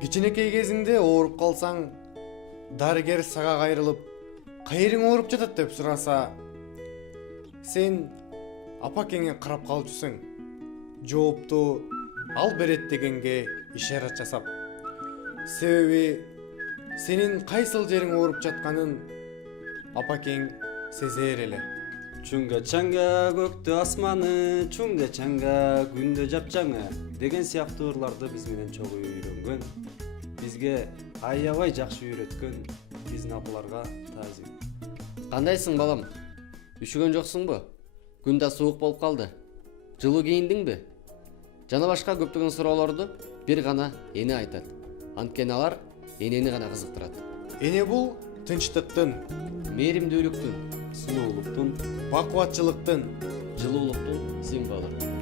Кичинекей кезиңде ооруп калсаң, дарыгер сага кайрылып, кайрың ооруп жатат деп сураса, сен апакеңе карап калчусуң. Жоопту ал берет дегенге ишарат жасап. Себеби сенин кайсыл жериң ооруп жатканын апакең сезер эле. Чүңгө чаңга көктө асманы, чүңгө чаңга күндө жапжаңы деген сыяктуу ырларды биз менен чогуу үйрөнгөн. Бизге аябай жакшы үйрөткөн биздин апаларга таазим. Кандайсың балам? Үшүгөн жоксуңбу? Күн да суук болуп калды. Жылуу кийиндиңби? Жана башка көптөгөн суроолорду бир гана эне айтат. Анткени алар энени гана кызыктырат. Эне бул тынчтыктын, Мээримдүүлүктүн, Сулуулуктун бакубатчылыктын, жылуулуктун символу.